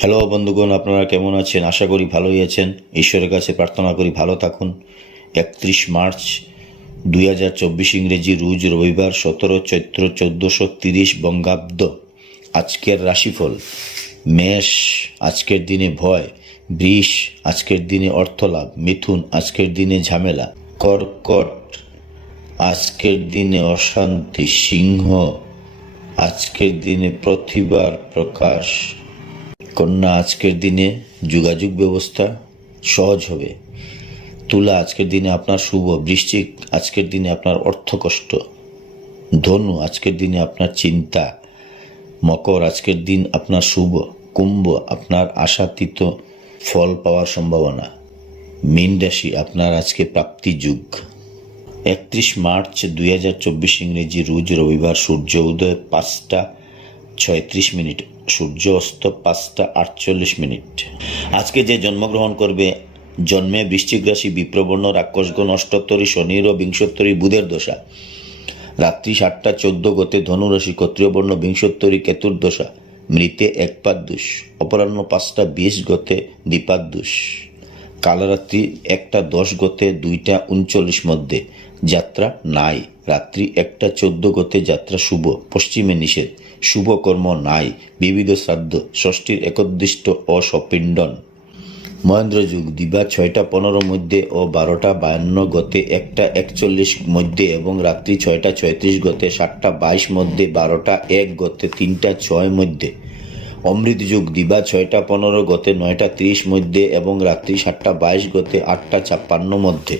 Hello বন্ধুগণ, আপনারা কেমন আছেন? আশা করি ভালোই আছেন। ঈশ্বরের কাছে প্রার্থনা করি ভালো থাকুন। 31 মার্চ 2024 ইংরেজি রোজ রবিবার 17 চৈত্র 1430 বঙ্গাব্দ। আজকের রাশিফল: মেষ, আজকের দিনে ভয়। বৃষ, আজকের দিনে অর্থলাভ। মিথুন, আজকের দিনে ঝামেলা। কর্কট, আজকের দিনে অশান্তি। সিংহ, আজকের দিনে প্রতিভার প্রকাশ। কন্যা, আজকের দিনে যোগাযোগ ব্যবস্থা সহজ হবে। তুলা, আজকের দিনে আপনার শুভ। বৃশ্চিক, আজকের দিনে আপনার অর্থ কষ্ট। ধনু, আজকের দিনে আপনার চিন্তা। মকর, আজকের দিন আপনার শুভ। কুম্ভ, আপনার আশাতীত ফল পাওয়ার সম্ভাবনা। মীন রাশি, আপনার আজকে প্রাপ্তি যুগ। 31 মার্চ 2024 ইংরেজি রোজ রবিবার সূর্য উদয় 5:36, সূর্য অস্ত 5:48। আজকে যে জন্মগ্রহণ করবে, জন্মে বৃশ্চিক রাশি, বিপ্রবর্ণ, রাক্ষসগণ, অষ্টোত্তরী শনির ও বিংশোত্তরী বুধের দশা। রাত্রি 7:14 গতে ধনুরাশি, ক্ষত্রিয় বর্ণ, বিংশোত্তরী কেতুর দশা। মৃতে একপাদ্যুষ। অপরাহ্ন 5:20 গতে দ্বিপাদ্যুষ। কালরাত্রি 1:10 গতে 2:39 মধ্যে। যাত্রা নাই। রাত্রি 1:14 গতে যাত্রা শুভ, পশ্চিমে নিষেধ। শুভ কর্ম নাই। বিবিধ শ্রাদ্ধ, ষষ্ঠীর একোদ্দিষ্ট ও সপিণ্ডন। মহেন্দ্র যুগ দিবা 6:15 মধ্যে ও 12:52 গতে 1:41 মধ্যে এবং রাত্রি 6:36 গতে 7:22 মধ্যে, 12:01 গতে 3:06 মধ্যে। অমৃত যুগ দিবা 6:15 গতে 9:30 মধ্যে এবং রাত্রি 7:22 গতে 8:56 মধ্যে।